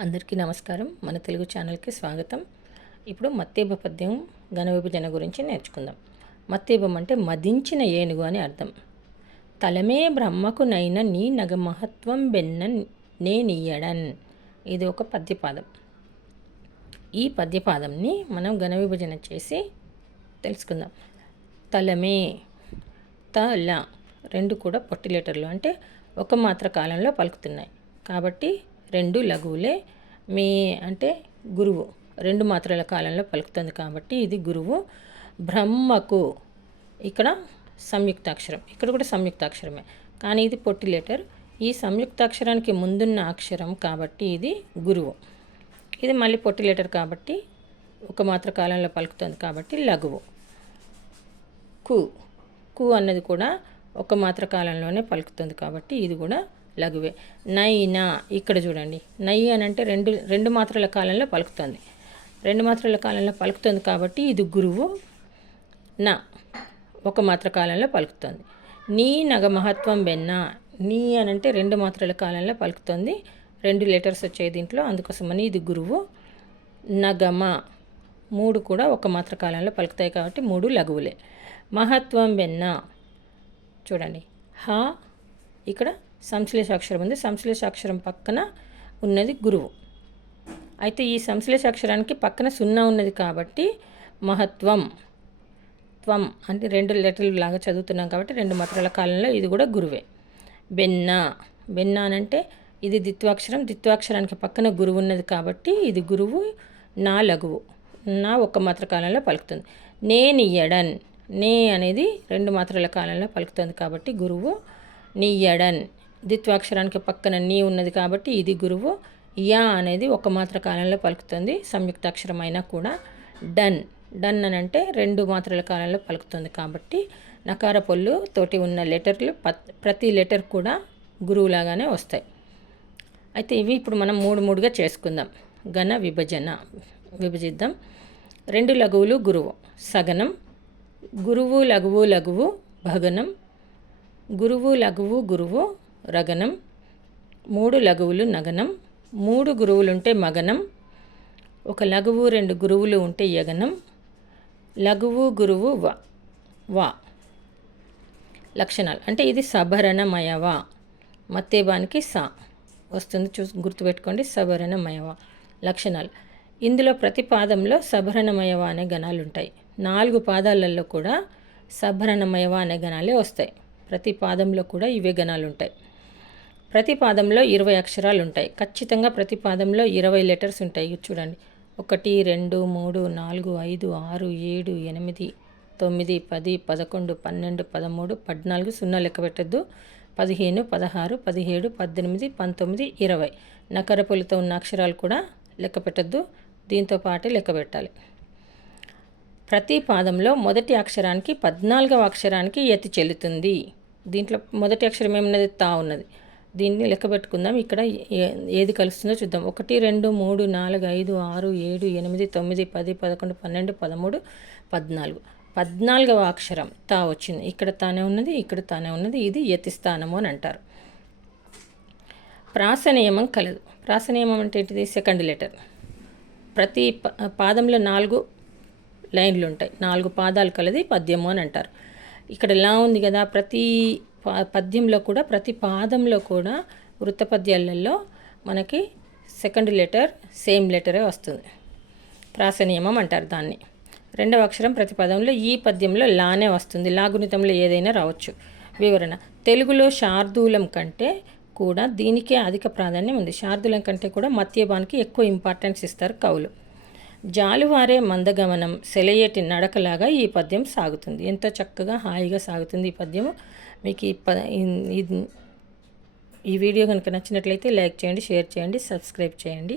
అందరికీ నమస్కారం. మన తెలుగు ఛానల్కి స్వాగతం. ఇప్పుడు మత్తేబ పద్యం ఘన విభజన గురించి నేర్చుకుందాం. మత్తేబం అంటే మదించిన ఏనుగు అని అర్థం. తలమే బ్రహ్మకు నైన నీ నగ మహత్వం బెన్న నేనియడన్ ఇది ఒక పద్యపాదం. ఈ పద్యపాదంని మనం ఘన విభజన చేసి తెలుసుకుందాం. తలమే తల రెండు కూడా పొట్టి లెటర్లు అంటే ఒక మాత్ర కాలంలో పలుకుతున్నాయి. కాబట్టి రెండు లఘువులే. మే అంటే గురువు. రెండు మాత్రల కాలంలో పలుకుతుంది కాబట్టి ఇది గురువు. బ్రహ్మకు ఇక్కడ సంయుక్తాక్షరం. ఇక్కడ కూడా సంయుక్తాక్షరమే. కానీ ఇది పొట్టి లెటర్. ఈ సంయుక్తాక్షరానికి ముందున్న అక్షరం కాబట్టి ఇది గురువు. ఇది మళ్ళీ పొట్టి లెటర్ కాబట్టి ఒక మాత్ర కాలంలో పలుకుతుంది కాబట్టి లఘువు. కు. కు అన్నది కూడా ఒక మాత్ర కాలంలోనే పలుకుతుంది కాబట్టి ఇది కూడా లఘువే. నైనా ఇక్కడ చూడండి. నై అని అంటే రెండు రెండు మాత్రల కాలంలో పలుకుతుంది. రెండు మాత్రల కాలంలో పలుకుతుంది కాబట్టి ఇది గురువు నా. ఒక మాత్ర కాలంలో పలుకుతుంది. నీ నగ మహత్వం బెన్న. నీ అని అంటే రెండు మాత్రల కాలంలో పలుకుతుంది. రెండు లెటర్స్ వచ్చాయి దీంట్లో. అందుకోసమని ఇది గురువు నగమ. మూడు కూడా ఒక మాత్ర కాలంలో పలుకుతాయి కాబట్టి మూడు లఘువులే. మహత్వం బెన్న. చూడండి. హ ఇక్కడ సంశ్లేష అక్షరం ఉంది. సంశ్లేష అక్షరం పక్కన ఉన్నది గురువు. అయితే ఈ సంశ్లేష అక్షరానికి పక్కన సున్నా ఉన్నది కాబట్టి మహత్వం. త్వం అంటే రెండు లెటర్లు లాగా చదువుతున్నాం కాబట్టి రెండు మాత్రల కాలంలో ఇది కూడా గురువే. బెన్న. బెన్న అని అంటే ఇది దిత్వాక్షరం దిత్వాక్షరానికి పక్కన గురువు ఉన్నది కాబట్టి ఇది గురువు నా లఘువు. నా ఒక్క మాత్ర కాలంలో పలుకుతుంది. నేను ఎడన్ నే అనేది రెండు మాత్రల కాలంలో పలుకుతుంది కాబట్టి గురువు నియ్యడన్. ద్విత్వాక్షరానికి పక్కన నీ ఉన్నది కాబట్టి ఇది గురువు. యా అనేది ఒక మాత్ర కాలంలో పలుకుతుంది. సంయుక్తాక్షరం అయినా కూడా డన్. డన్ అని అంటే రెండు మాత్రల కాలంలో పలుకుతుంది కాబట్టి నకార పొల్లు తోటి ఉన్న లెటర్లు ప్రతి లెటర్ కూడా గురువులాగానే వస్తాయి. అయితే ఇవి ఇప్పుడు మనం మూడు మూడుగా చేసుకుందాం. ఘన విభజన. విభజిద్దాం. రెండు లఘువులు గురువు. సగనం. గురువు లఘువు లఘువు భగనం. గురువు లఘువు గురువు రగనం మూడు లఘువులు నగనం మూడు గురువులుంటే మగనం ఒక లఘువు రెండు గురువులు ఉంటే యగనం లఘువు గురువు వ వా. లక్షణాలు. అంటే ఇది సభరణమయవా. మత్తేబానికి సా. వస్తుంది. చూ గుర్తుపెట్టుకోండి. సభరణమయవా. లక్షణాలు. ఇందులో ప్రతి పాదంలో సభరణమయవ అనే గణాలు ఉంటాయి నాలుగు పాదాలలో కూడా సభరణమయవ అనే గణాలే వస్తాయి. ప్రతి పాదంలో కూడా ఇవే గణాలు ఉంటాయి ప్రతి పాదంలో ఇరవై అక్షరాలు ఉంటాయి ఖచ్చితంగా ప్రతి పాదంలో ఇరవై లెటర్స్ ఉంటాయి. చూడండి. ఒకటి రెండు మూడు నాలుగు ఐదు ఆరు ఏడు ఎనిమిది తొమ్మిది పది పదకొండు పన్నెండు పదమూడు పద్నాలుగు సున్నా లెక్క పెట్టద్దు. పదిహేను పదహారు పదిహేడు పద్దెనిమిది పంతొమ్మిది ఇరవై. నకరపులతో ఉన్న అక్షరాలు కూడా లెక్క పెట్టద్దు. దీంతో పాటే లెక్క పెట్టాలి. ప్రతి పాదంలో మొదటి అక్షరానికి పద్నాలుగవ అక్షరానికి ఎత్తి చెల్లుతుంది. దీంట్లో మొదటి అక్షరం ఏమున్నది? తా ఉన్నది. దీన్ని లెక్క పెట్టుకుందాం. ఇక్కడ ఏది కలుస్తుందో చూద్దాం. ఒకటి రెండు మూడు నాలుగు ఐదు ఆరు ఏడు ఎనిమిది తొమ్మిది పది పదకొండు పన్నెండు పదమూడు పద్నాలుగు. పద్నాలుగవ అక్షరం తా వచ్చింది. ఇక్కడ తానే ఉన్నది ఇక్కడ తానే ఉన్నది ఇది యతిస్థానము అని అంటారు. ప్రాస నియమం కలదు. ప్రాస నియమం అంటే ఏంటిది? Second letter. ప్రతి పాదంలో నాలుగు లైన్లు ఉంటాయి. నాలుగు పాదాలు కలది పద్యము అని అంటారు. ఇక్కడ ఎలా ఉంది కదా ప్రతి పద్యంలో కూడా ప్రతి పాదంలో కూడా వృత్తపద్యాలలో మనకి సెకండ్ లెటర్ సేమ్ లెటరే వస్తుంది. ప్రాస నియమం అంటారు దాన్ని. రెండవ అక్షరం ప్రతి పదంలో ఈ పద్యంలో లానే వస్తుంది. లాగుణితంలో ఏదైనా రావచ్చు. వివరణ. తెలుగులో శార్దూలం కంటే కూడా దీనికే అధిక ప్రాధాన్యం ఉంది. శార్దూలం కంటే కూడా మత్యభానికి ఎక్కువ ఇంపార్టెన్స్ ఇస్తారు కవులు. జాలువారే మందగమనం సెలయేటి నడకలాగా ఈ పద్యం సాగుతుంది. ఎంతో చక్కగా హాయిగా సాగుతుంది ఈ పద్యము. మీకు ఈ ప ఈ వీడియో కనుక నచ్చినట్లయితే లైక్ చేయండి షేర్ చేయండి సబ్స్క్రైబ్ చేయండి.